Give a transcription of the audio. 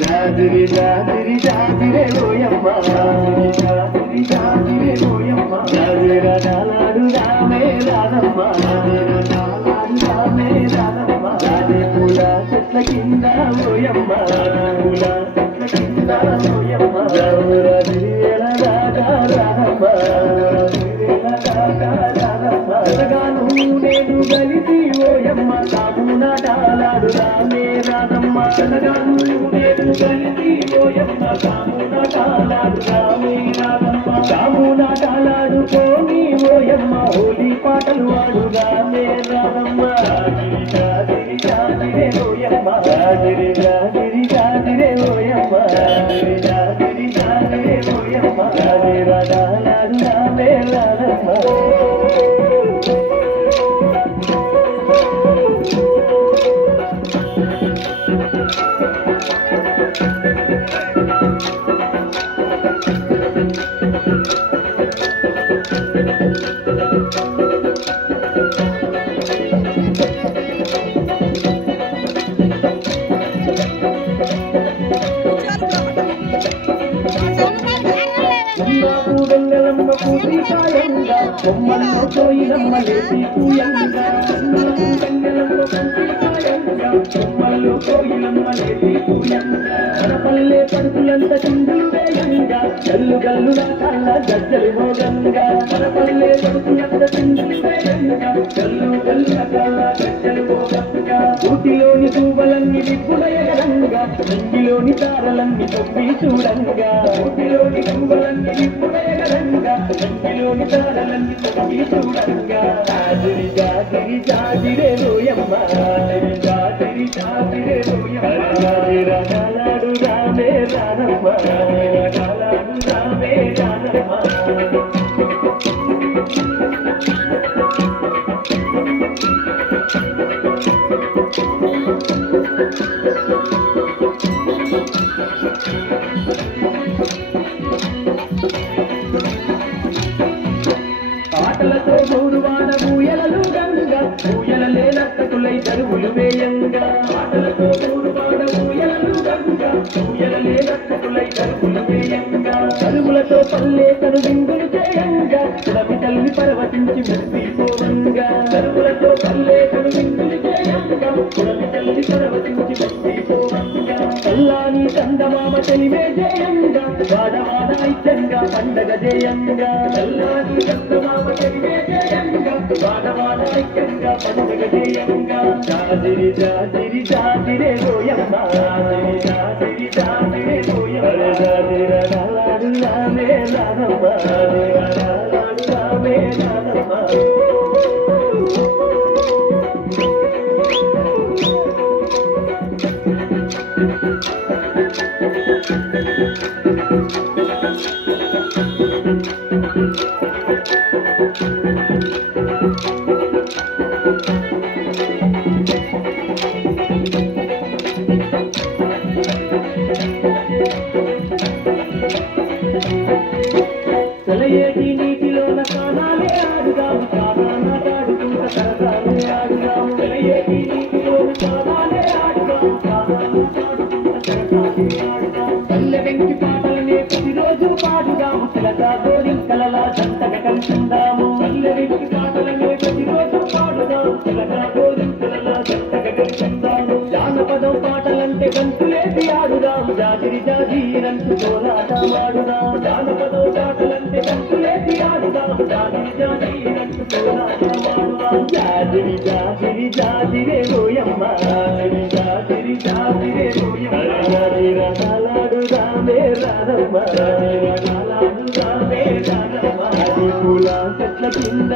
జాజిరి జాజిరి జాజిరే ఓయమ్మ జాజిరి జాజిరే ఓయమ్మ జాజిర నాలాడు రామే రానమ్మ జాజిర నాలాడు రామే రానమ్మ జాజి పూల చెట్ల కింద ఓయమ్మ పూల చెట్ల కింద ఓయమ్మ జాముర దిరియల రాగా రానమ్మ రానమ్మ నేను కలిసి ఓయమ్మ కామునాటాలాడు రామే రానమ్మ కనగాను నేను కలిసి ఓయమ్మ కామునాటాలాడు రామే రానమ్మ కామునాటాలాడుకోని ఓయమ్మ హోలీ పాటలు ఆడు రామే రానమ్మ జాజిరి జాజిరే ఓయమ్మ జాజిరి జాజిరి జాజిరే ఓయమ్మ జాజిరి జాజిరి జాజిరే ఓయమ్మ జాజిరాటాలాడు రామే రానమ్మ వెంగళమ్మ పూజికాయంగా బొమ్మల్లో కోయిలమ్మ లేచి పూయంగా వెంగళమ్మ పూజికాయంగా బొమ్మల్లో కోయిలమ్మ లేచి పూయంగా మన పల్లె పడుతులంత చిందులు వేయంగా గల్లు గల్లు నా కళ్ళ గజ్జలు మోగంగా మన పల్లె పడుతులంత చిందులు వేయంగా గల్లు గల్లు నా కళ్ళ గజ్జలు మోగంగా ఊటిలోని పూవలన్నీ విప్పులయగరంగా ఇంగిలోని తారలన్నీ తొప్పి చూడంగా ఊటిలోని పూవలన్నీ విప్పులయగరంగా ఇంగిలోని తారలన్నీ తొప్పి చూడంగా జాజిరి జాజిరి జాజిరే ఓయమ్మ జాజిరి జాజిరి జాజిరే ఓయమ్మ జాజిరాటాలాడు రామే రానమ్మ జాజిరాటాలాడు రామే రానమ్మ ఆటలతో గోరువాడ ఊయలలు గంగా ఊయలలే నర్తకులై దరువులు వేయంగా ఆటలతో గోరువాడ ఊయలలు గంగా ఊయలలే నర్తకులై దరువులు వేయంగా దరువులతో పల్లె తను విందులు చేయంగా రవి తల్లి పర్వతించి మురిసిపోవంగా దరువులతో పల్లె తను విందులు చేయంగా రవి తల్లి పర్వతించి మురిసిపోవంగా కల్లాని చందమామ తెలివే చేయంగా వాడవాడ ఐక్యంగా పండగ చేయంగా కల్లాని చందమామ తెలివే చేయంగా వాడవాడ ఐక్యంగా పండగ చేయంగా జాజిరి జాజిరి జాజిరే ఓయమ్మ జాజిరి జాజిరి జాజిరే ఓయమ్మ జాజిరాటాలాడు రామే రానమ్మ జాజిరాటాలాడు రామే రానమ్మ సెలయేటి నీటిలోన కానాలే ఆడుదాము కానాడుకుంట సరసాలే ఆడుదాము సెలయేటి నీటిలోన కానాలే ఆడుదాము కానాడుకుంట సరసాలే ఆడుదాము పల్లె వెంకి పాటలనే ప్రతిరోజు పాడుదాము చిలక గోరింకలలా జంటగా కలిసిందాము పల్లె వెంకి పాటలనే ప్రతిరోజు పాడుదాము చిలక గోరింకలలా జంటగా కలిసిందాము జానపదం పాటలంటే గంతులేసి ఆడుదాము జాజిరి జాజిరంటూ కోలాటమాడుదాము జానపదం పాటలంటే గంతులేసి ఆడుదాము జాజిరి జాజిరంటూ కోలాటమాడుదాము జాజిరి జాజిరి జాజిరే ఓయమ్మ జాజిరి జాజిరి జాజిరే ఓయమ్మ జాజిరాటాలాడు రామే రానమ్మ జాజిరాటాలాడు రామే రానమ్మ పూల చెట్ల కింద